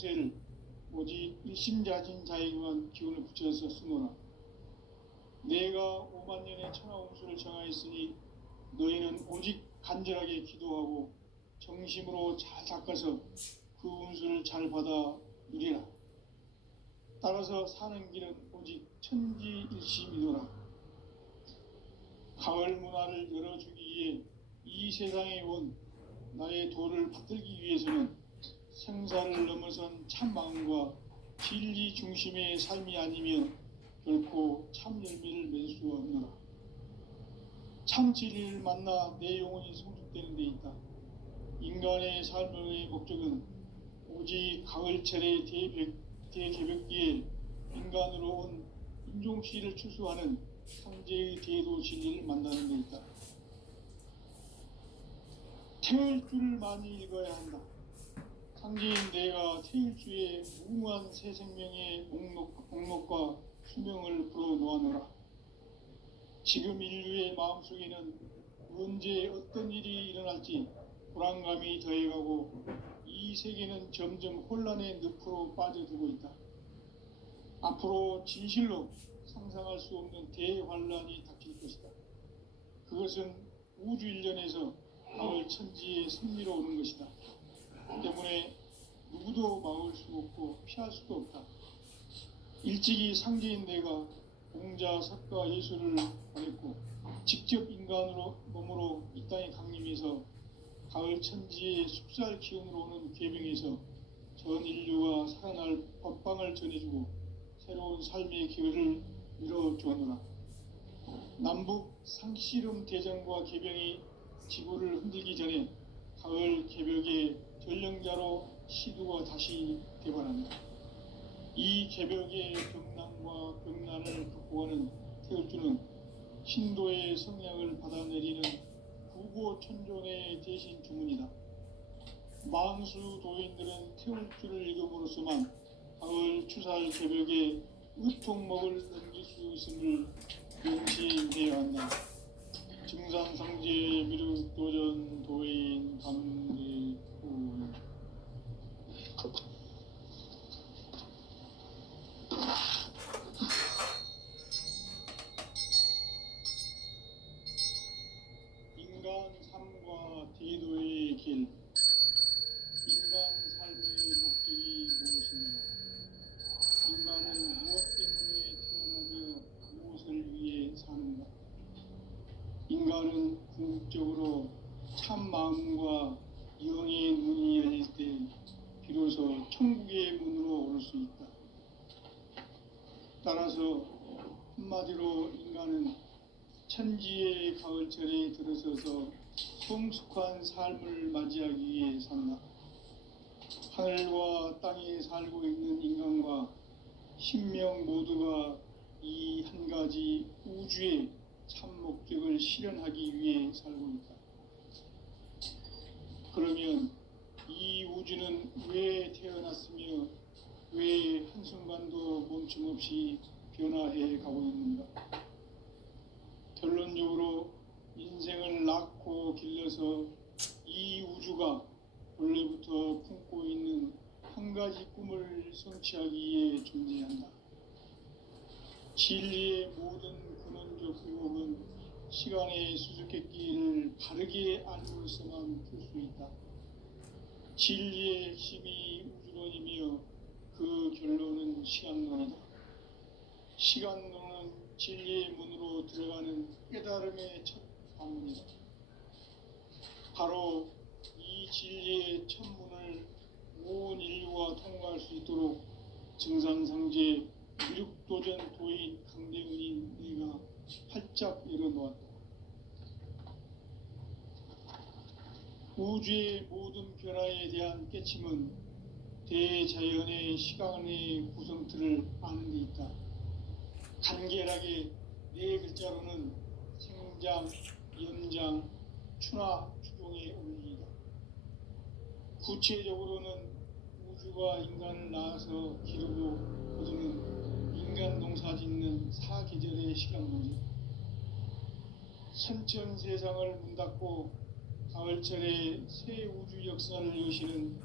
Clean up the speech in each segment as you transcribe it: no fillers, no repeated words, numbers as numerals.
명세를 오직 일심자진 자에게만 기운을 붙여서 쓰노라. 내가 5만 년의 천하 운수를 정하였으니 너희는 오직 간절하게 기도하고 정심으로 잘 닦아서 그 운수를 잘 받아 누리라. 따라서 사는 길은 오직 천지일심이노라. 가을 문화를 열어주기 위해 이 세상에 온 나의 도를 받들기 위해서는 생사를 넘어선 참 마음과 진리 중심의 삶이 아니면 결코 참 열매를 맺을 수 없노라. 참 진리를 만나 내 영혼이 성숙되는 데 있다. 인간의 삶의 목적은 오직 가을철의 대개벽기에 인간으로 온 인종시를 추수하는 상제의 대도 진리를 만나는 데 있다. 태일 줄을 많이 읽어야 한다. 상제인 내가 태일주의 무궁한 새 생명의 목록과 수명을 불어놓아노라. 지금 인류의 마음속에는 언제 어떤 일이 일어날지 불안감이 더해가고 이 세계는 점점 혼란의 늪으로 빠져들고 있다. 앞으로 진실로 상상할 수 없는 대환란이 닥칠 것이다. 그것은 우주 일련에서 가을 천지의 섭리로 오는 것이다. 때문에 누구도 막을 수 없고 피할 수도 없다. 일찍이 상제인 내가 공자, 석가, 예수를 보냈고 직접 인간으로 몸으로 이 땅에 강림해서 가을 천지의 숲살 기운으로 오는 계명에서 전 인류가 살아날 법방을 전해주고 새로운 삶의 기회를 열어주었노라. 남북 상씨름 대전과 개병이 지구를 흔들기 전에 가을 개벽의 전령자로 시두가 다시 되관한다. 이 개벽의 병난과 병난을 극복하는 태울주는 신도의 성향을 받아내리는 구고천존의 대신 주문이다. 만수 도인들은 태울주를 읽음으로써만 가을 추살 개벽의 의통목을 넘길 수 있음을 명심해야 한다. 증산상제 미륵도전 도인 감대구. 인간 삶과 대도의 길. 인간 삶의 목적이 무엇인가? 인간은 무엇 때문에 태어나며 무엇을 위해 사는가? 인간은 궁극적으로 참 마음과 영의 문이 열릴 때 비로소 천국의 문으로 오를 수 있다. 따라서 한마디로 인간은 천지의 가을철에 들어서서 성숙한 삶을 맞이하기 위해 산다. 하늘과 땅에 살고 있는 인간과 신명 모두가 이 한 가지 우주의 참 목적을 실현하기 위해 살고 있다. 그러면 이 우주는 왜 태어났으며 왜 한순간도 멈춤없이 변화해 가고 있는가? 결론적으로 인생을 낳고 길러서 이 우주가 원래부터 품고 있는 한 가지 꿈을 성취하기 위해 존재한다. 진리의 모든 근원적 의혹은 시간의 수수께끼를 바르게 알고서만 풀 수 있다. 진리의 핵심이 우주론이며 그 결론은 시간론이다. 시간론은 진리의 문으로 들어가는 깨달음의 첫 방문이다. 바로 이 진리의 첫 문을 온 인류가 통과할 수 있도록 증산상제 미륵도전 도인 강대훈인 네가 활짝 열어놓았다. 우주의 모든 변화에 대한 깨침은 대자연의 시간의 구성틀을 아는 데 있다. 간결하게 네 글자로는 생장, 연장, 추나 추동의 원리이다. 구체적으로는 우주가 인간을 낳아서 기르고 거두는 인간 농사 짓는 사계절의 시간론이다. 선천 세상을 문 닫고 가을철에 새 우주 역사를 여시는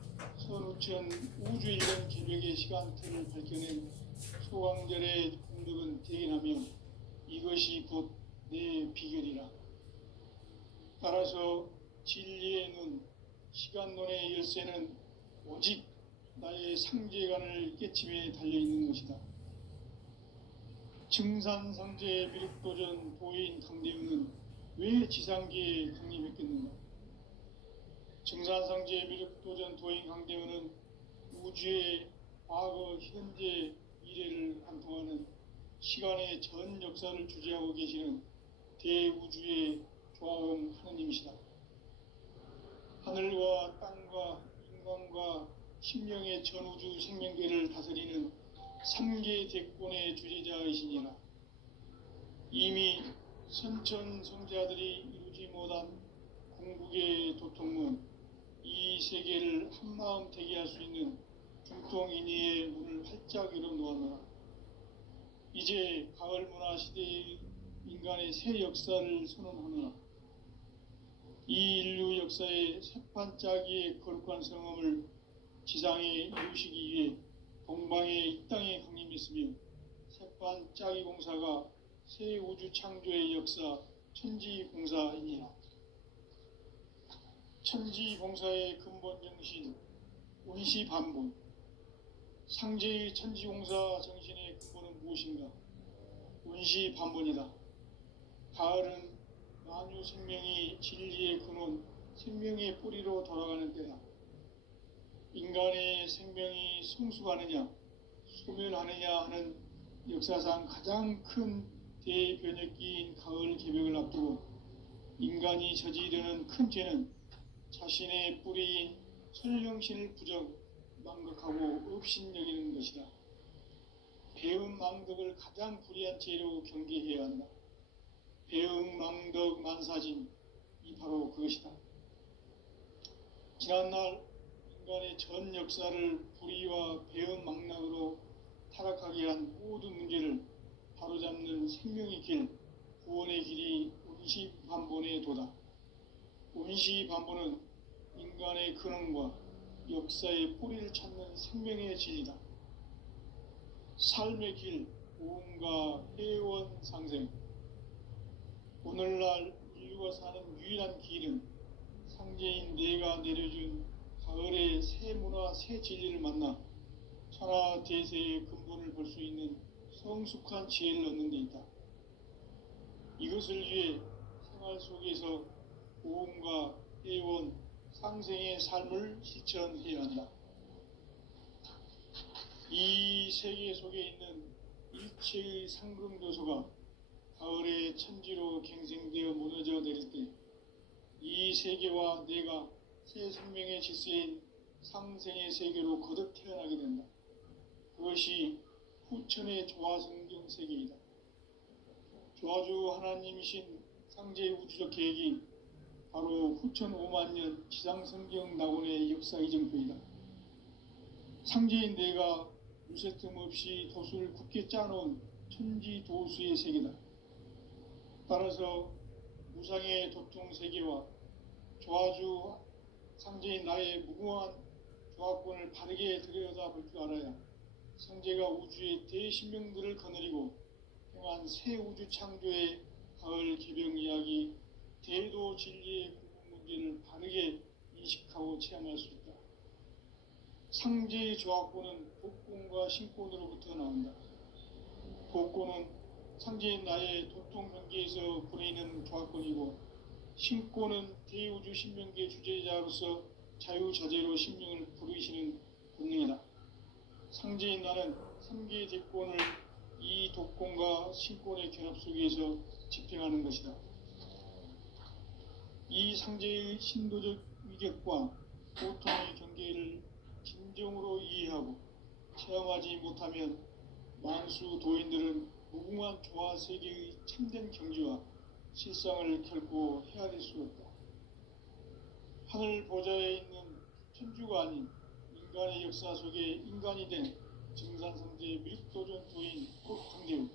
선우천 우주일간 개벽의 시간틀을 밝혀낸 소강절의 공덕은 대견하며 이것이 곧 내 비결이라. 따라서 진리의 눈, 시간론의 열쇠는 오직 나의 상제관을 깨침에 달려있는 것이다. 증산상제의 미륵도전 도인 강대웅은 왜 지상계에 강림했겠는가? 증산상제의 미륵도전 도인 강대웅은 우주의 과거, 현재, 미래를 관통하는 시간의 전 역사를 주재하고 계시는 대우주의 조화음 하느님이시다. 하늘과 땅과 인간과 신명의 전우주 생명계를 다스리는 3계 대권의 주재자이시니라. 이미 선천성자들이 이루지 못한 궁극의 도통문, 이 세계를 한마음 되게 할 수 있는 중통인의의 문을 활짝 열어놓았노라. 이제 가을 문화 시대의 인간의 새 역사를 선언하노라. 이 인류 역사의 새판짜기의 거룩한 성험을 지상에 이루시기 위해 동방의 이 땅에 강림했으며 새판짜기 공사가 새 우주 창조의 역사 천지공사이니라. 천지공사의 근본 정신 운시반본, 상제의 천지공사 정신의 근본은 무엇인가? 운시반본이다. 가을은 만유 생명이 진리의 근원, 생명의 뿌리로 돌아가는 때다. 인간의 생명이 성숙하느냐, 소멸하느냐 하는 역사상 가장 큰 대변혁기인 가을 개벽을 앞두고 인간이 저지르는 큰 죄는 자신의 뿌리인 설령신을 부정, 망각하고 업신여기는 것이다. 배음 망덕을 가장 불의한 죄로 경계해야 한다. 배음 망덕 만사진, 이 바로 그것이다. 지난날 인간의 전 역사를 불의와 배음 망락으로 타락하게 한 모든 문제를 바로잡는 생명의 길, 구원의 길이 운시반본의 도다. 운시반본은 인간의 근원과 역사의 뿌리를 찾는 생명의 진리다. 삶의 길, 오음과 회원 상생. 오늘날 인류가 사는 유일한 길은 상제인 내가 내려준 가을의 새 문화, 새 진리를 만나 천하 대세의 근본을 볼 수 있는 성숙한 지혜를 얻는 데 있다. 이것을 위해 생활 속에서 오음과 회원, 상생의 삶을 실천해야 한다. 이 세계 속에 있는 일체의 상금교소가 가을의 천지로 갱생되어 무너져 내릴 때 이 세계와 내가 새 생명의 질서인 상생의 세계로 거듭 태어나게 된다. 그것이 후천의 조화성경 세계이다. 조화주 하나님이신 상제의 우주적 계획이 바로 후천 5만년 지상성경 낙원의 역사 이정표이다. 상제인 내가 무쇠 틈 없이 도수를 굳게 짜놓은 천지도수의 세계다. 따라서 무상의 도통 세계와 조화주 상제인 나의 무궁한 조화권을 바르게 들여다볼 줄 알아야 상제가 우주의 대신명들을 거느리고 행한 새 우주 창조의 가을 개벽 이야기, 대도 진리의 궁극 문제를 바르게 인식하고 체험할 수 있다. 상제의 조화권은 복권과 신권으로부터 나온다. 복권은 상제인 나의 도통 경계에서 보내는 조화권이고, 신권은 대우주 신명계 주제자로서 자유자재로 신명을 부르시는 본능이다. 상제인 나는 3계 대권을 이 독권과 신권의 결합 속에서 집행하는 것이다. 이 상제의 신도적 위격과 고통의 경계를 진정으로 이해하고 체험하지 못하면 만수 도인들은 무궁한 조화 세계의 참된 경지와 실상을 결코 헤아릴 수 없다. 하늘 보좌에 있는 천주가 아닌 인간의 역사 속에 인간이 된 증산상제의 미륵도전 도인 꽃강대우,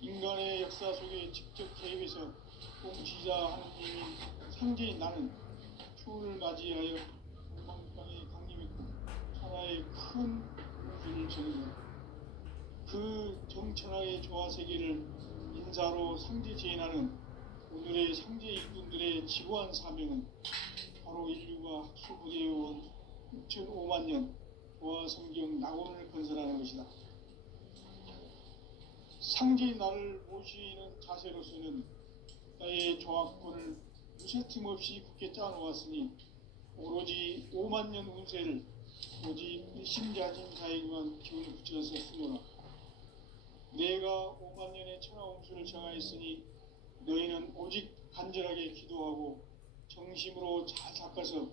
인간의 역사 속에 직접 개입해서 공지자 하느님인 상제인 나는 추운을 맞이하여 동방땅에 강림했고 정천하의 큰 우주를 정의하고 그 정천하의 조화세계를 인자로 상제 재현하는 오늘의 상제 일꾼들의 지고한 사명은 바로 인류가 학술부대해온 6,5만 년 조화성경 낙원을 건설하는 것이다. 상제의 나를 모시는 자세로서는 나의 조합권을 무쇠틈 없이 굳게 짜놓았으니 오로지 5만 년 운세를 오직 일심자진 자에게만 기운을 붙여서 쓰노라. 내가 5만 년의 천하운수를 정하였으니 너희는 오직 간절하게 기도하고 정심으로 잘 닦아서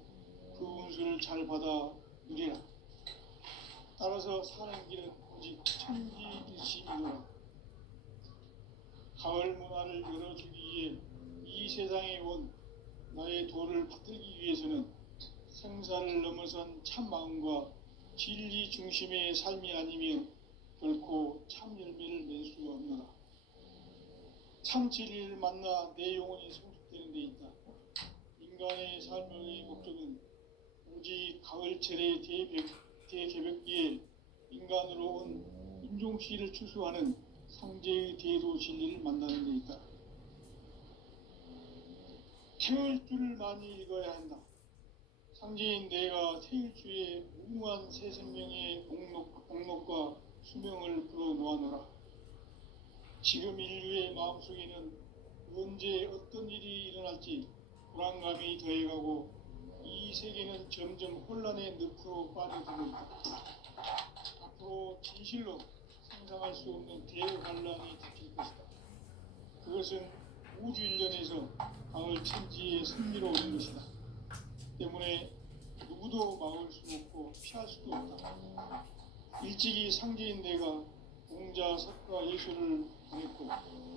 그 운수를 잘 받아 누리라. 따라서 사는 길은 오직 천지일심이노라. 가을 문화를 열어주기 위해 이 세상에 온 나의 도를 받들기 위해서는 생사를 넘어선 참 마음과 진리 중심의 삶이 아니면 결코 참 열매를 낼 수가 없노라. 참 진리를 만나 내 영혼이 성숙되는 데 있다. 인간의 삶의 목적은 오직 가을철의 대개벽기에 인간으로 온 인종시를 추수하는 상제의 대도 진리를 만나는 데 있다. 태울 줄을 많이 읽어야 한다. 상제인 내가 태울 주의 무궁한 새 생명의 목록과 수명을 풀어 놓아노라. 지금 인류의 마음속에는 언제 어떤 일이 일어날지 불안감이 더해가고 이 세계는 점점 혼란의 늪으로 빠져들고 있다. 앞으로 진실로 상상할 수 없는 대환란이 닥칠 것이다. 그것은 우주 일련에서 가을 천지의 승리로 오는 것이다. 때문에 누구도 막을 수 없고 피할 수도 없다. 일찍이 상제인 내가 공자, 석가, 예수를 보냈고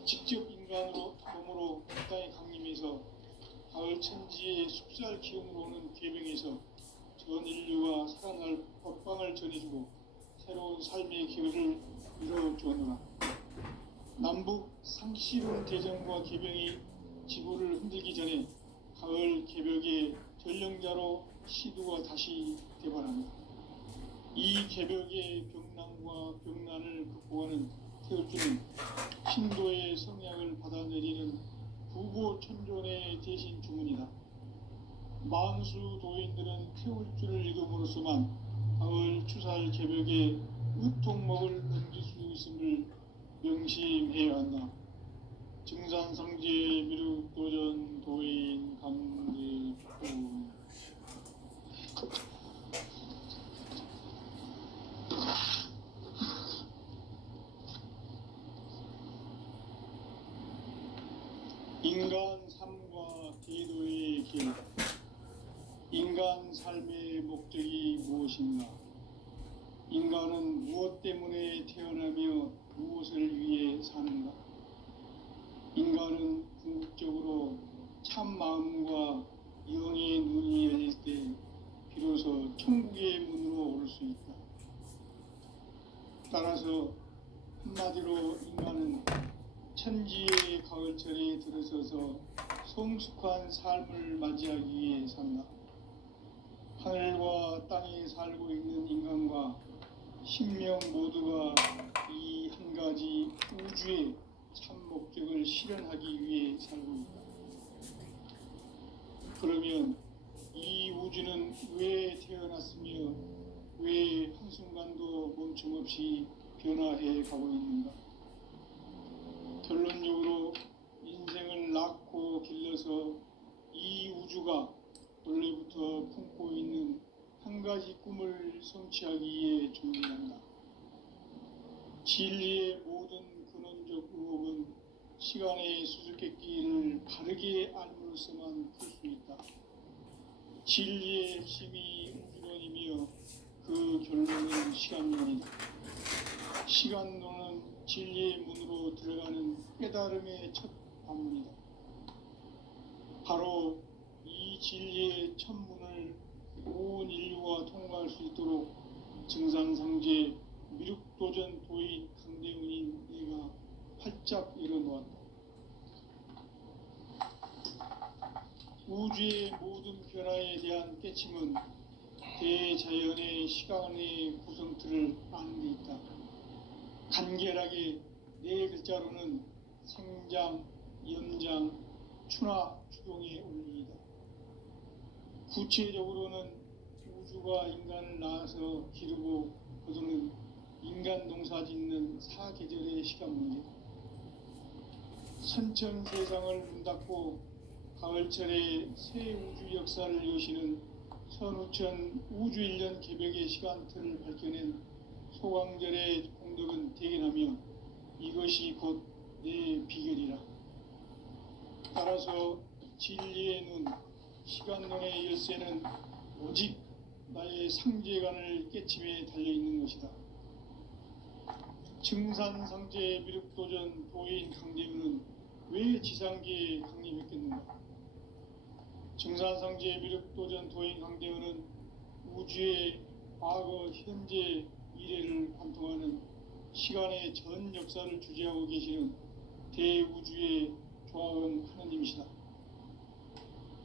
직접 인간으로 몸으로 이 땅에 강림해서 가을 천지의 숲살 기운으로 오는 계명에서 전 인류가 살아날 법방을 전해주고 새로운 삶의 기회를 이뤄주었노라. 남북 상시론 대전과 개병이 지구를 흔들기 전에 가을 개벽의 전령자로 시두가 다시 개발합니다. 이 개벽의 병난과 병난을 극복하는 태울주는 신도의 성향을 받아내리는 부보천존의 대신 주문이다. 만수 도인들은 태울주를 읽음으로써만 가을 추살 개벽의 의통목을 넘길 수 있음을 명심해야 한다. 증산상제 미륵도전 도인 강제도 인간 삶과 기도의 길. 인간 삶의 목적이 무엇인가? 인간은 무엇 때문에 태어나며 무엇을 위해 사는가? 인간은 궁극적으로 참 마음과 영의 눈이 열릴 때 비로소 천국의 문으로 오를 수 있다. 따라서 한마디로 인간은 천지의 가을철에 들어서서 성숙한 삶을 맞이하기 위해 산다. 하늘과 땅에 살고 있는 인간과 신명 모두가 이 한 가지 우주의 참 목적을 실현하기 위해 살고 있다. 그러면 이 우주는 왜 태어났으며 왜 한순간도 멈춤없이 변화해 가고 있는가? 결론적으로 인생을 낳고 길러서 이 우주가 원래부터 품고 있는 한 가지 꿈을 성취하기 위해 존재한다. 진리의 모든 근원적 의혹은 시간의 수수께끼를 바르게 알므로써만 풀 수 있다. 진리의 핵심이 우주론이며 그 결론은 시간론이다. 시간론은 진리의 문으로 들어가는 깨달음의 첫 관문이다. 바로 이 진리의 첫 문을 온 인류가 통과할 수 있도록 증산상제 미륵도전 도인 강대훈인 내가 활짝 열어놓았다. 우주의 모든 변화에 대한 깨침은 대자연의 시간의 구성틀을 아는 데 있다. 간결하게 네 글자로는 생장, 연장, 추나 추동의 원리이다. 구체적으로는 우주가 인간을 낳아서 기르고 거두는 인간 농사 짓는 사계절의 시간 문제다. 선천 세상을 문 닫고 가을철에 새 우주 역사를 여시는 선우천 우주일년 개벽의 시간틀을 밝혀낸 소강절의 공덕은 대견하며 이것이 곧 내 비결이라. 따라서 진리의 눈, 시간론의 열쇠는 오직 나의 상제관을 깨침에 달려있는 것이다. 증산상제 미륵도전 도인 강대우는 왜 지상계에 강림했겠는가? 증산상제 미륵도전 도인 강대우는 우주의 과거, 현재, 미래를 관통하는 시간의 전 역사를 주재하고 계시는 대우주의 조화원 하나님이시다.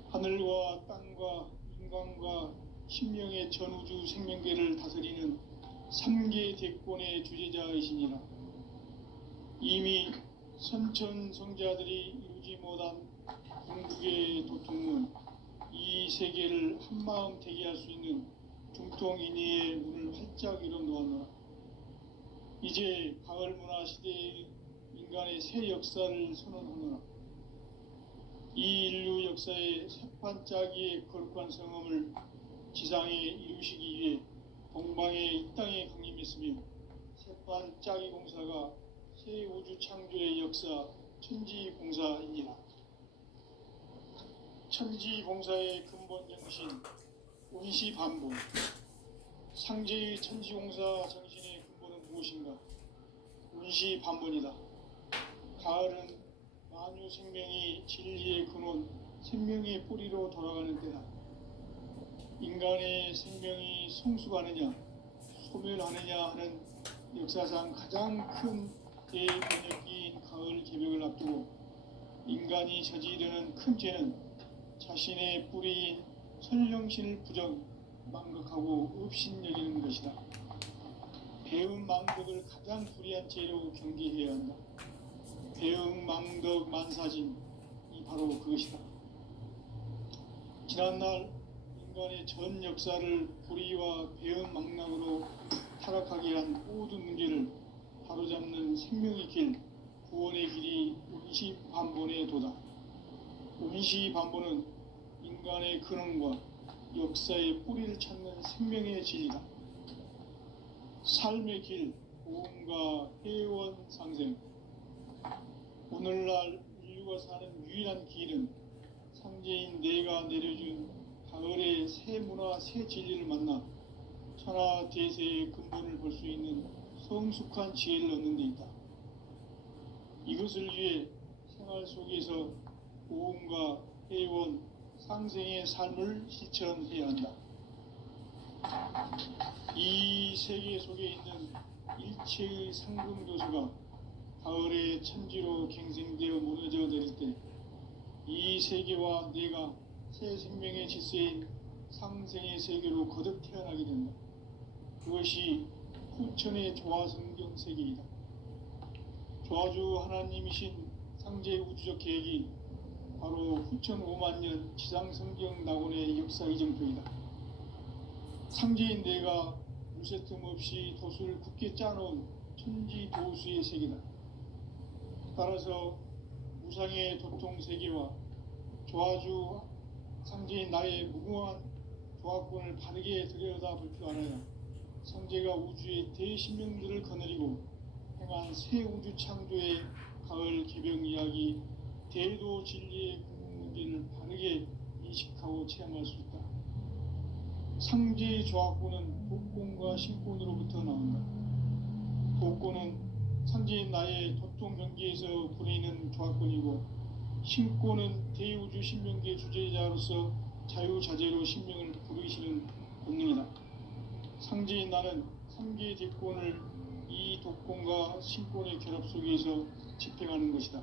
하늘과 땅과 인간과 신명의 전우주 생명계를 다스리는 3계 대권의 주재자이시니라. 이미 선천성자들이 이루지 못한 궁극의 도통은 이 세계를 한마음 되게 할 수 있는 중통인의의 문을 활짝 열어 놓았노라. 이제 가을 문화 시대의 인간의 새 역사를 선언하노라. 이 인류 역사의 새판짜기의 거룩한 성음을 지상에 이루시기 위해 동방의 이 땅에 강림했으며 새판짜기 공사가 새 우주 창조의 역사 천지공사이니라. 천지공사의 근본 정신 운시반복. 상제의 천지공사 정신의 근본은 무엇인가? 운시반복이다. 가을은 만유 생명이 진리의 근원, 생명의 뿌리로 돌아가는 때다. 인간의 생명이 성숙하느냐, 소멸하느냐 하는 역사상 가장 큰 대변혁기인 가을 개벽을 앞두고 인간이 저지르는 큰 죄는 자신의 뿌리인 선령신을 부정, 망각하고 업신여기는 것이다. 배움 망덕을 가장 불의한 죄로 경계해야 한다. 배움 망덕 만사진이 바로 그것이다. 지난날 인간의 전 역사를 불의와 배움 망락으로 타락하게 한 모든 문제를 바로잡는 생명의 길, 구원의 길이 운시반본의 도다. 운시반본은 인간의 근원과 역사의 뿌리를 찾는 생명의 진리다. 삶의 길, 고음과 회원 상생. 오늘날 인류가 사는 유일한 길은 상제인 내가 내려준 가을의 새 문화, 새 진리를 만나 천하 대세의 근본을 볼 수 있는 성숙한 지혜를 얻는 데 있다. 이것을 위해 생활 속에서 고음과 회원, 상생의 삶을 실천해야 한다. 이 세계 속에 있는 일체의 상금교수가 가을의 천지로 갱생되어 무너져 내릴 때 이 세계와 내가 새 생명의 질서인 상생의 세계로 거듭 태어나게 된다. 그것이 후천의 조화성경 세계이다. 조화주 하나님이신 상제 우주적 계획이 바로 후천 5만년 지상성경 낙원의 역사 이정표이다. 상제인 내가 무쇠틈 없이 돛을 굳게 짜놓은 천지 도수의 세계다. 따라서 무상의 도통 세계와 조화주 상제인 나의 무궁한 조화권을 바르게 들여다볼 줄 알아야 상제가 우주의 대신명들을 거느리고 행한 새 우주 창조의 가을 개벽 이야기, 대도 진리의 궁극 문제를 바르게 인식하고 체험할 수 있다. 상제의 조화권은 복권과 신권으로부터 나온다. 복권은 상제인 나의 도통 경계에서 부리는 조화권이고, 신권은 대우주 신명계 주제자로서 자유자재로 신명을 부르시는 본능이다. 상제인 나는 3개 대권을 이 독권과 신권의 결합 속에서 집행하는 것이다.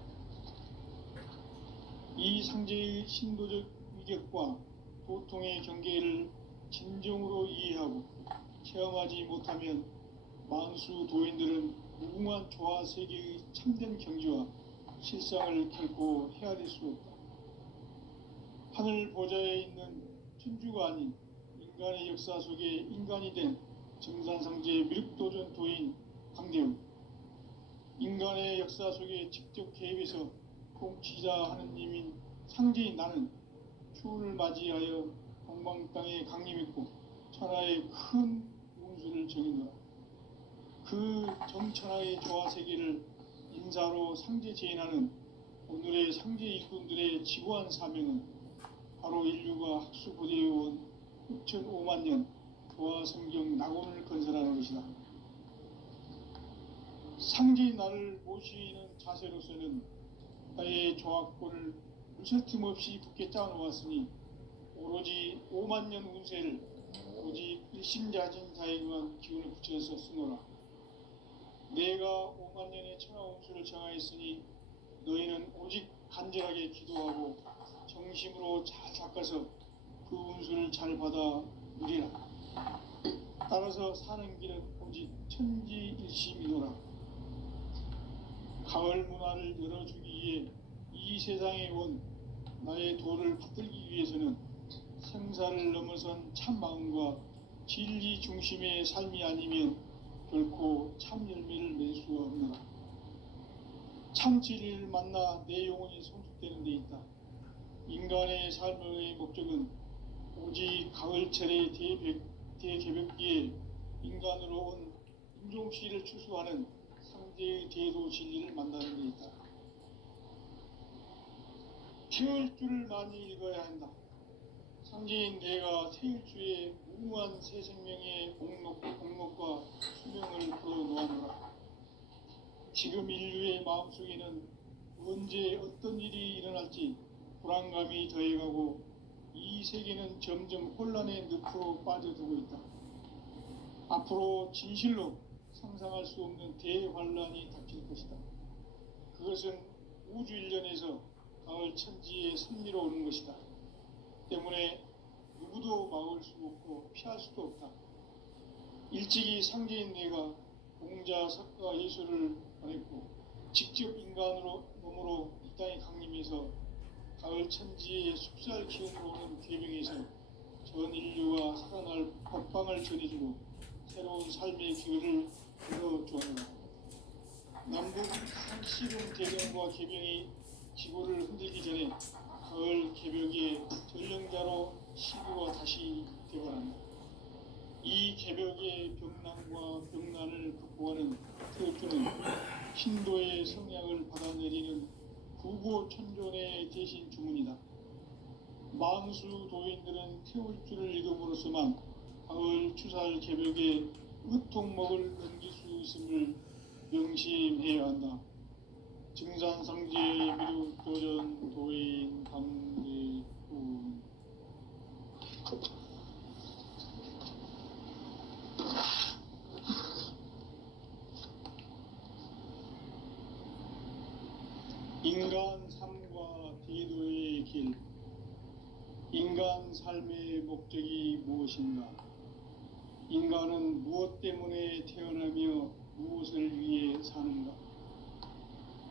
이 상제의 신도적 위격과 도통의 경계를 진정으로 이해하고 체험하지 못하면 만수 도인들은 무궁한 조화 세계의 참된 경지와 실상을 결코 헤아릴 수 없다. 하늘 보좌에 있는 천주가 아닌 인간의 역사 속에 인간이 된 정산상제 미륵도전 도인 강대웅, 인간의 역사 속에 직접 개입해서 통치자 하느님인 상제인 나는 추운을 맞이하여 동방 땅에 강림했고 천하의 큰 운수를 정의노라. 그 정천하의 조화 세계를 인사로 상제 제인하는 오늘의 상제 일꾼들의 지고한 사명은 바로 인류가 학수고대해온 6,500만 년 조화 성경 낙원을 건설하는 것이다. 상제인 나를 모시는 자세로서는 나의 조합권을 무쇠틈 없이 굳게 짜놓았으니 오로지 5만 년 운세를 오직 일심자진 자에게만 기운을 붙여서 쓰노라. 내가 5만 년의 천하 운수를 정하였으니 너희는 오직 간절하게 기도하고 정심으로 잘 닦아서 그 운수를 잘 받아 누리라. 따라서 사는 길은 오직 천지일심이노라. 가을 문화를 열어주기 위해 이 세상에 온 나의 도를 받들기 위해서는 생사를 넘어선 참 마음과 진리 중심의 삶이 아니면 결코 참 열매를 맺을 수가 없노라. 참 진리를 만나 내 영혼이 성숙되는 데 있다. 인간의 삶의 목적은 오직 가을철의 대개벽기에 인간으로 온 인종씨를 추수하는 상제의 대도 진리를 만나는 데 있다. 태일주를 많이 읽어야 한다. 상제인 내가 태일주의 무궁한 새 생명의 공목과 수명을 풀어놓아노라. 지금 인류의 마음속에는 언제 어떤 일이 일어날지 불안감이 더해가고 이 세계는 점점 혼란의 늪으로 빠져들고 있다. 앞으로 진실로 상상할 수 없는 대환란이 닥칠 것이다. 그것은 우주 일련에서 가을 천지의 섭리로 오는 것이다. 때문에 누구도 막을 수 없고 피할 수도 없다. 일찍이 상제인 내가 공자, 석가, 예수를 보냈고 직접 인간으로 몸으로 이 땅에 강림해서 가을 천지의 숲살 기운으로 오는 괴명에서 전 인류와 살아날 법방을 전해주고 새로운 삶의 기회를 열어주었노라. 남북 상시군 대경과 개병이 지구를 흔들기 전에 가을 개벽의 전령자로 시구가 다시 되어간다. 이 개벽의 병난과 병난을 극복하는 태울주는 신도의 성향을 받아내리는 구고천존의 대신 주문이다. 만수 도인들은 태울주를 읽음으로써만 가을 추살 개벽의 으통목을 넘길 수 있음을 명심해야 한다. 증산상제 미륵도전 도인 강대웅. 인간 삶과 대도의 길. 인간 삶의 목적이 무엇인가? 인간은 무엇 때문에 태어나며 무엇을 위해 사는가?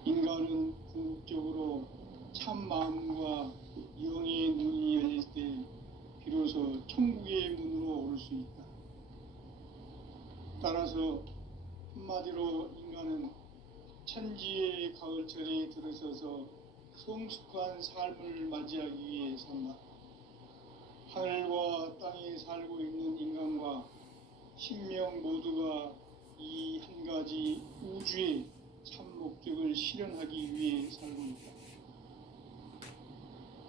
인간은 궁극적으로 참 마음과 영의 눈이 열릴 때 비로소 천국의 문으로 오를 수 있다. 따라서 한마디로 인간은 천지의 가을철에 들어서서 성숙한 삶을 맞이하기 위해 산다. 하늘과 땅에 살고 있는 인간과 신명 모두가 이 한 가지 우주의 참 목적을 실현하기 위해 살고 있다.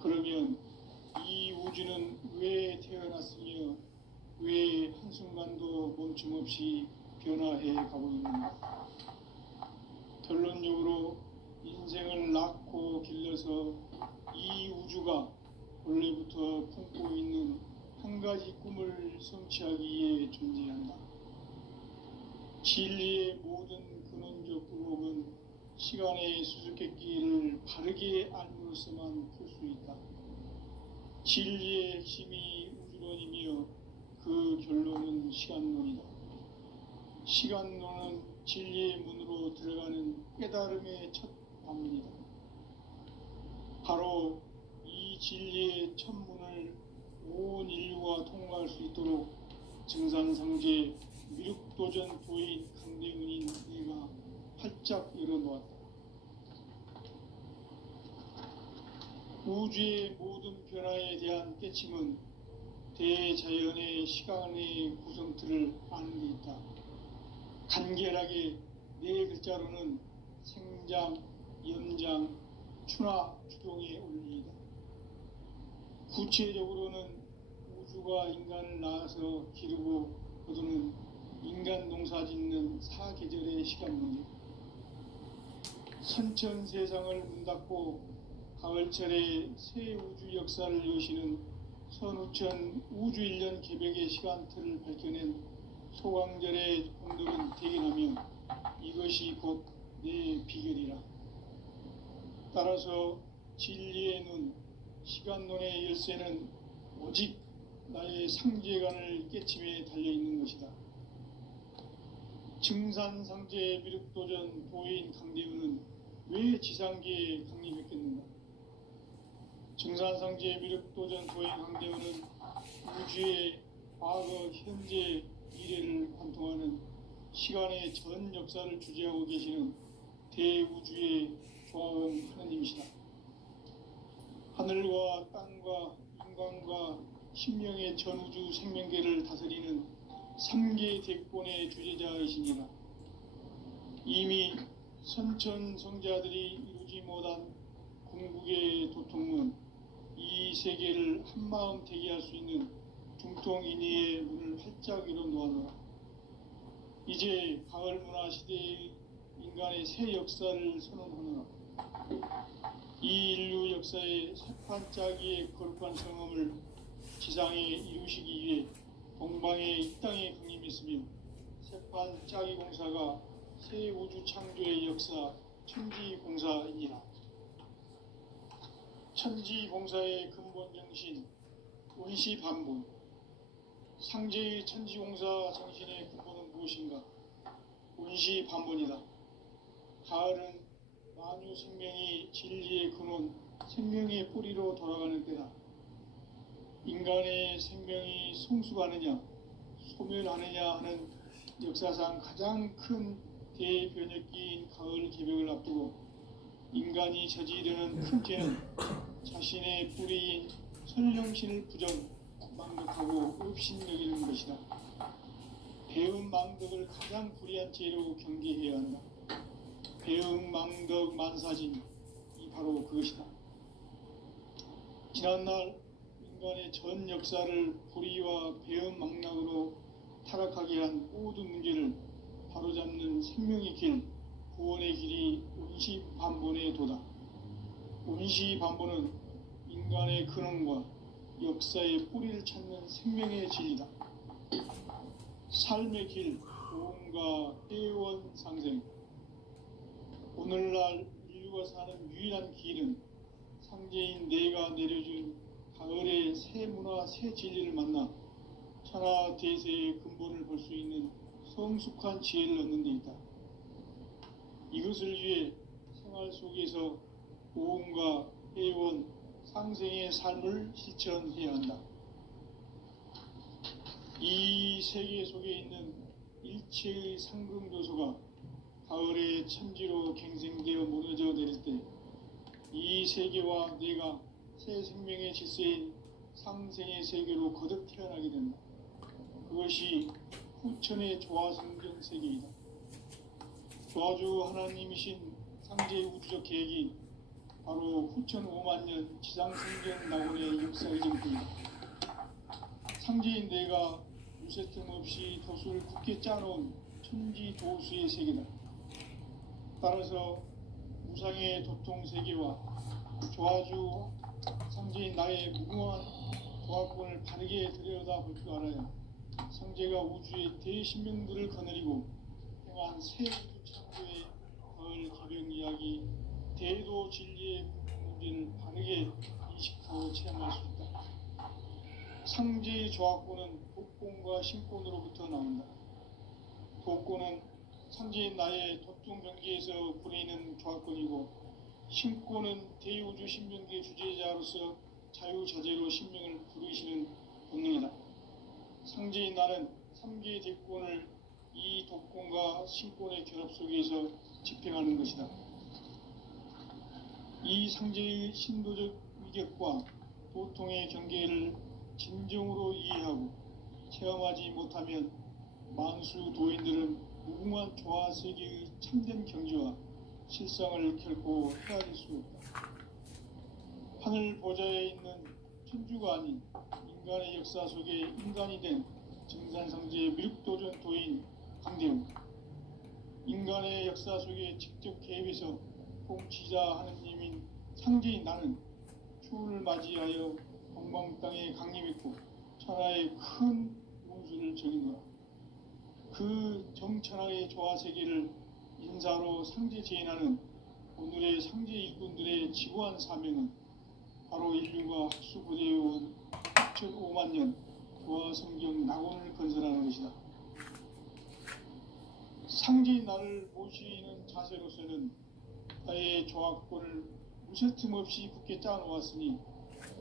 그러면 이 우주는 왜 태어났으며 왜 한순간도 멈춤없이 변화해 가고 있는가? 결론적으로 인생을 낳고 길러서 이 우주가 원래부터 품고 있는 한 가지 꿈을 성취하기 위해 존재한다. 진리의 모든 근원적 의혹은 시간의 수수께끼를 바르게 알므로써만 풀 수 있다. 진리의 핵심이 우주론이며 그 결론은 시간론이다. 시간론은 진리의 문으로 들어가는 깨달음의 첫 관문이다. 바로 이 진리의 첫 문을 온 인류가 통과할 수 있도록 증산상제 미륵도전 도인 강대문인 내가 활짝 열어놓았다. 우주의 모든 변화에 대한 깨침은 대자연의 시간의 구성틀을 아는 데 있다. 간결하게 네 글자로는 생장, 연장, 추나 추동의 원리이다. 구체적으로는 우주가 인간을 낳아서 기르고 거두는 인간 농사 짓는 사계절의 시간문이다. 선천 세상을 문 닫고 가을철에 새 우주 역사를 여시는 선우천 우주 1년 개벽의 시간틀을 밝혀낸 소강절의 공들은 대견하며 이것이 곧 내 비결이라. 따라서 진리의 눈, 시간론의 열쇠는 오직 나의 상제관을 깨침에 달려있는 것이다. 증산상제 미륵도전 도인 강대훈은 왜 지상계에 강림했겠는가? 증산상제 미륵도전 도인 강대훈은 우주의 과거, 현재, 미래를 관통하는 시간의 전 역사를 주재하고 계시는 대우주의 조화원 하나님이시다. 하늘과 땅과 인간과 신명의 전우주 생명계를 다스리는 3계 대권의 주제자이시니라. 이미 선천성자들이 이루지 못한 궁극의 도통은 이 세계를 한마음 대기할 수 있는 중통인의의 문을 활짝 열어놓아노라. 이제 가을 문화 시대의 인간의 새 역사를 선언하노라. 이 인류 역사의 새판짜기의 거룩한 성험을 지상에 이루시기 위해 동방의 이 땅에 강림했으며 새판짜기 공사가 새 우주 창조의 역사 천지공사이니라. 천지공사의 근본 정신 원시반본. 상제의 천지공사 정신의 근본은 무엇인가? 원시반본이다. 가을은 만유 생명이 진리의 근원, 생명의 뿌리로 돌아가는 때다. 인간의 생명이 성숙하느냐, 소멸하느냐 하는 역사상 가장 큰 대변혁기인 가을 개벽을 앞두고 인간이 저지르는 큰 죄는 자신의 뿌리인 선령신을 부정, 망덕하고 업신여기는 것이다. 배음 망덕을 가장 불의한 죄로 경계해야 한다. 배음 망덕 만사진이 바로 그것이다. 지난날 인간의 전 역사를 불의와 배음 망락으로 타락하게 한 모든 문제를 바로잡는 생명의 길, 구원의 길이 원시반본의 도다. 원시반본은 인간의 근원과 역사의 뿌리를 찾는 생명의 진리다. 삶의 길, 고음과 회원상생. 오늘날 인류가 사는 유일한 길은 상제인 내가 내려준 가을의 새 문화, 새 진리를 만나 천하 대세의 근본을 볼 수 있는 성숙한 지혜를 얻는 데 있다. 이것을 위해 생활 속에서 고음과 회원, 상생의 삶을 실천해야 한다. 이 세계 속에 있는 일체의 상금 요소가 가을의 천지로 갱생되어 무너져 내릴 때 이 세계와 내가 새 생명의 질서인 상생의 세계로 거듭 태어나게 된다. 그것이 후천의 조화성경 세계이다. 조화주 하나님이신 상제의 우주적 계획이 바로 후천 5만 년 지상성경 낙원의 역사의 정토이다. 상제인 내가 무쇠틈 없이 도수를 굳게 짜놓은 천지 도수의 세계다. 따라서 무상의 도통 세계와 조화주 상제인 나의 무궁한 조화권을 바르게 들여다볼 줄 알아야 상제가 우주의 대신명들을 거느리고 행한 새 우주 창조의 가을 개벽 이야기, 대도 진리의 문제를 바르게 인식하고 체험할 수 있다. 상제의 조화권은 독권과 신권으로부터 나온다. 독권은 상지인 나의 독종 경지에서 부리는 조합권이고, 신권은 대우주 신명계 주제자로서 자유자재로 신명을 부르시는 본능이다. 상지인 나는 3개의 대권을 이 독권과 신권의 결합 속에서 집행하는 것이다. 이 상제의 신도적 위격과 도통의 경계를 진정으로 이해하고 체험하지 못하면 만수 도인들은 무궁한 조화세계의 참된 경지와 실상을 결코 헤아릴 수 없다. 하늘 보좌에 있는 천주가 아닌 인간의 역사 속에 인간이 된 증산상제의 미륵도전 도인 강대우, 인간의 역사 속에 직접 개입해서 통치자 하느님인 상제인 나는 추운을 맞이하여 동방 땅에 강림했고 천하의 큰 운수를 정인노라. 그 정천하의 조화세계를 인사로 상제 제인하는 오늘의 상제 일꾼들의 지구한 사명은 바로 인류가 학수고대해온 6,500만 년 조화성경 낙원을 건설하는 것이다. 상제인 나를 모시는 자세로서는 나의 조합권을 무쇠틈 없이 굳게 짜놓았으니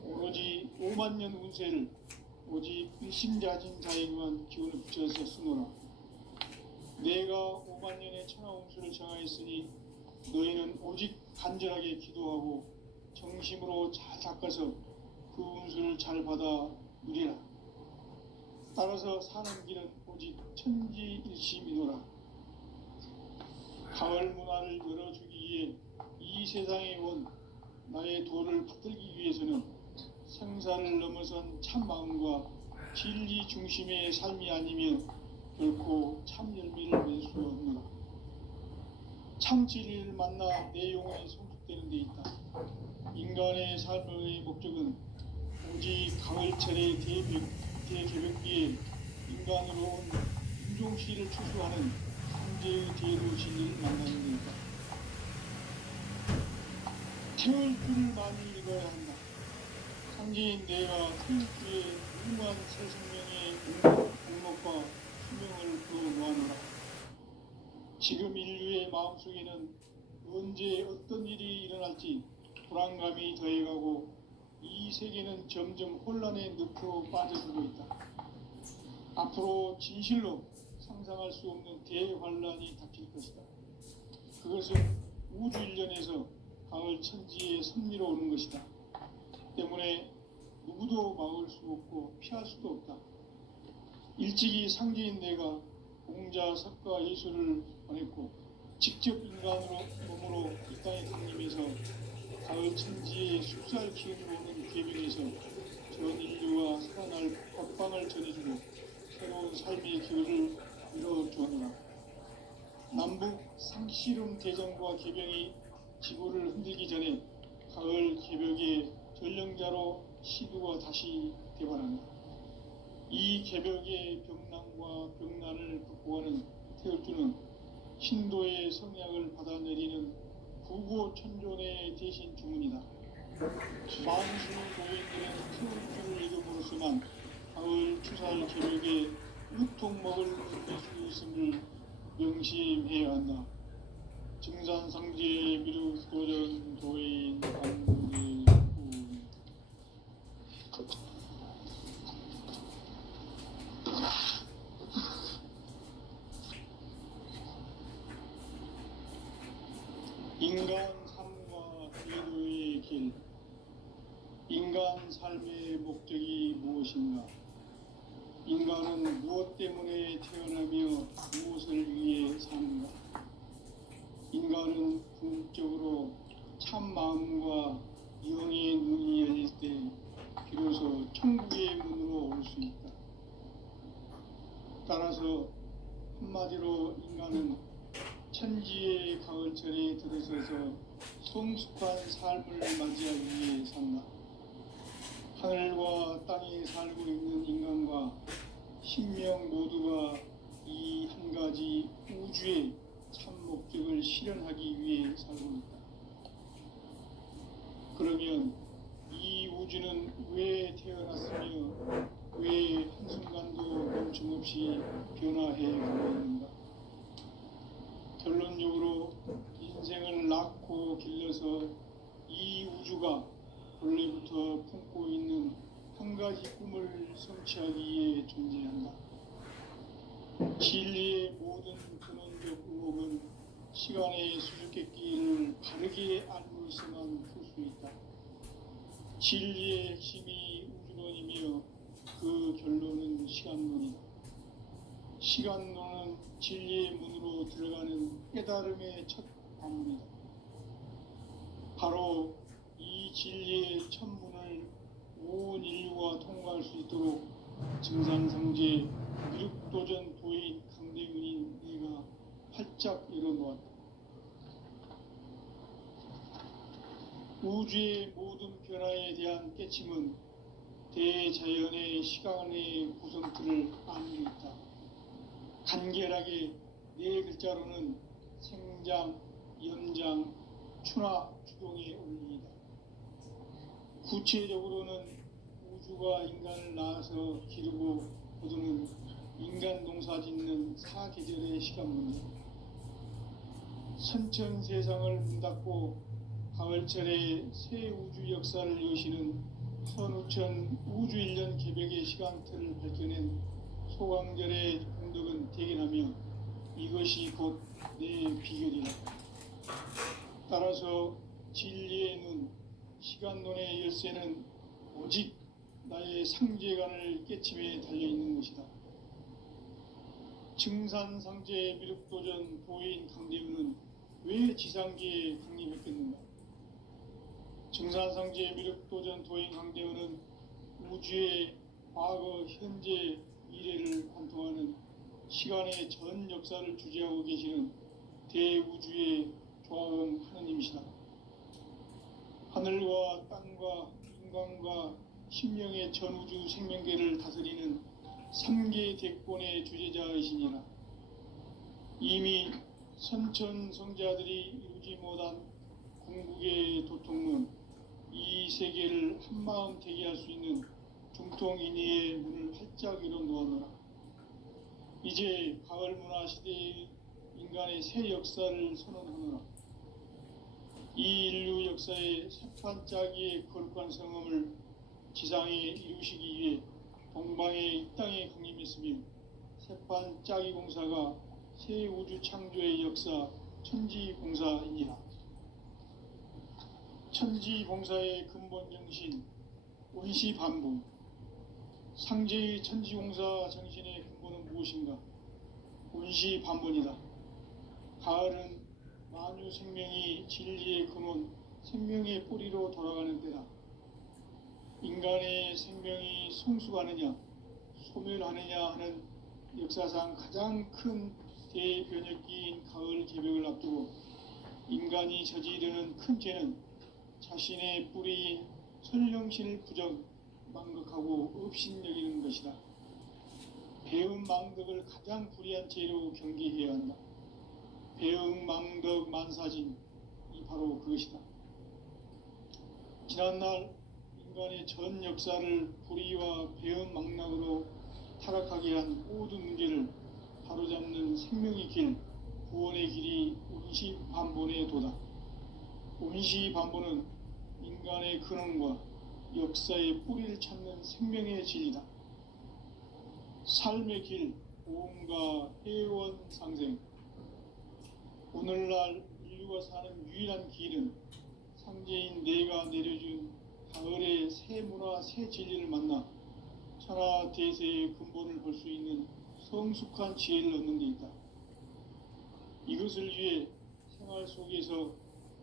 오로지 5만 년 운세를 오직 일심자진 자에게만 기운을 붙여서 쓰노라. 내가 5만 년의 천하 운수를 정하였으니 너희는 오직 간절하게 기도하고 정심으로 잘 닦아서 그 운수를 잘 받아 누리라. 따라서 사는 길은 오직 천지일심이노라. 가을 문화를 열어주기 위해 이 세상에 온 나의 도를 받들기 위해서는 생사를 넘어선 참 마음과 진리 중심의 삶이 아니면 결코 참 열매를 맺을 수 없노라. 참 진리를 만나 내 영혼이 성숙되는 데 있다. 인간의 삶의 목적은 오직 가을철의 대개벽기에 인간으로 온 인종시를 추수하는 상제의 대로 진리를 만나는 데있다. 태울 줄을 많이 읽어야 한다. 상제인 내가 태울 줄에 무궁한 새 생명의 공목과 수명을 부어 모아노라. 지금 인류의 마음속에는 언제 어떤 일이 일어날지 불안감이 더해가고 이 세계는 점점 혼란의 늪으로 빠져들고 있다. 앞으로 진실로 상상할 수 없는 대환란이 닥칠 것이다. 그것은 우주 일련에서 가을 천지의 섭리로 오는 것이다. 때문에 누구도 막을 수 없고 피할 수도 없다. 일찍이 상제인 내가 공자, 석가, 예수를 보냈고 직접 인간으로 몸으로 이 땅에 강림해서 가을 천지의 숲살 기운으로 오는 계명에서 전 인류가 살아날 법방을 전해주고 새로운 삶의 기회를 이뤄주었노라. 남북 상씨름 대전과 개병이 지구를 흔들기 전에 가을 개벽의 전령자로 시두가 다시 대발한다. 이 개벽의 병난과 병난을 극복하는 태엽주는 신도의 성약을 받아내리는 부고천존의 대신 주문이다. 만수 고인들은 태엽주를 읽음으로써만 가을 추살 개벽에 으통먹을 얻을 수 있음을 명심해야 한다. 증산상제의 미륵도전 도인 강대우. 인간 삶과 제도의 길. 인간 삶의 목적이 무엇인가? 인간은 무엇 때문에 태어나며 무엇을 위해 사는가? 인간은 궁극적으로 참 마음과 영의 눈이 열릴 때 비로소 천국의 문으로 올 수 있다. 따라서 한마디로 인간은 천지의 가을철에 들어서서 성숙한 삶을 맞이하기 위해 산다. 하늘과 땅에 살고 있는 인간과 신명 모두가 이 한 가지 우주의 참 목적을 실현하기 위해 살고 있다. 그러면 이 우주는 왜 태어났으며 왜 한순간도 멈춤없이 변화해 가고 있는가? 결론적으로 인생을 낳고 길러서 이 우주가 원래부터 품고 있는 한 가지 꿈을 성취하기 위해 존재한다. 진리의 모든 근원적 의혹은 시간의 수수께끼를 바르게 알고서만 풀 수 있다. 진리의 핵심이 우주론이며 그 결론은 시간론이다. 시간론은 진리의 문으로 들어가는 깨달음의 첫 방문이다. 바로 이 진리의 첫 문을 온 인류가 통과할 수 있도록 증산성제 미륵도전 도인 강대근인 내가 활짝 열어놓았다. 우주의 모든 변화에 대한 깨침은 대자연의 시간의 구성틀을 아는 데 있다. 간결하게 네 글자로는 생장, 연장, 추나 추동의 원리이다. 구체적으로는 우주가 인간을 낳아서 기르고 거두는 인간 농사 짓는 사계절의 시간문이다. 선천 세상을 문 닫고 가을철에 새 우주 역사를 여시는 선우천 우주일년 개벽의 시간틀을 밝혀낸 소강절의 공덕은 대견하며 이것이 곧 내 비결이다. 따라서 진리의 눈, 시간론의 열쇠는 오직 나의 상제관을 깨침에 달려있는 것이다. 증산상제 미륵도전 도인 강대우는 왜 지상계에 강림했겠는가? 증산상제 미륵도전 도인 강대우는 우주의 과거, 현재, 미래를 관통하는 시간의 전 역사를 주재하고 계시는 대우주의 조화원 하느님이시다. 하늘과 땅과 인간과 심령의 전우주 생명계를 다스리는 3계 대권의 주재자이시니라. 이미 선천성자들이 이루지 못한 궁극의 도통문, 이 세계를 한마음 되게 할 수 있는 중통인의의 문을 활짝 열어놓아노라. 이제 가을 문화 시대의 인간의 새 역사를 선언하노라. 이 인류 역사의 새판짜기의 거룩한 성음을 지상에 이루시기 위해 동방에 이 땅에 강림했으며 새판짜기 공사가 새 우주 창조의 역사 천지봉사이니라. 천지봉사의 근본 정신 원시반복. 상제의 천지공사 정신의 근본은 무엇인가? 원시반본이다. 가을은 만유 생명이 진리의 근원, 생명의 뿌리로 돌아가는 때다. 인간의 생명이 성숙하느냐, 소멸하느냐 하는 역사상 가장 큰 대변혁기인 가을 개벽을 앞두고 인간이 저지르는 큰 죄는 자신의 뿌리인 설령신을 부정, 망극하고 업신여기는 것이다. 배음 망덕을 가장 불의한 죄로 경계해야 한다. 배음 망덕 만사진이 바로 그것이다. 지난날 인간의 전 역사를 불의와 배음 망락으로 타락하게 한 모든 문제를 바로잡는 생명의 길, 구원의 길이 원시반본의 도다. 원시반본은 인간의 근원과 역사의 뿌리를 찾는 생명의 진리다. 삶의 길, 보험과 회원 상생. 오늘날 인류가 사는 유일한 길은 상제인 내가 내려준 가을의 새 문화, 새 진리를 만나 천하 대세의 근본을 볼 수 있는 성숙한 지혜를 얻는 데 있다. 이것을 위해 생활 속에서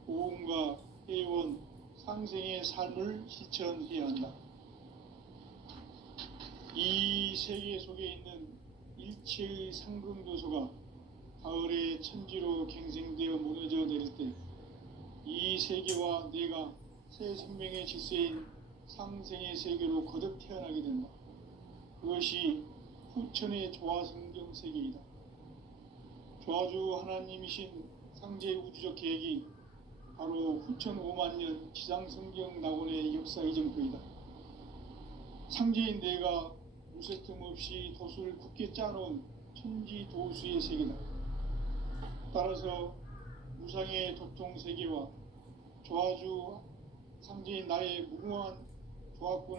보험과 회원, 상생의 삶을 실천해야 한다. 이 세계 속에 있는 일체의 상금도소가 가을의 천지로 갱생되어 무너져 내릴 때 이 세계와 내가 새 생명의 질서인 상생의 세계로 거듭 태어나게 된다. 그것이 후천의 조화성경 세계이다. 조화주 하나님이신 상제 우주적 계획이 바로 후천 5만년 지상성경 낙원의 역사 이정표이다. 상제인 내가 무쇠틈 없이 도수를 굳게 짜놓은 천지도수의 세계다. 따라서 무상의 도통 세계와 조화주 상제인 나의 무궁한 조합권을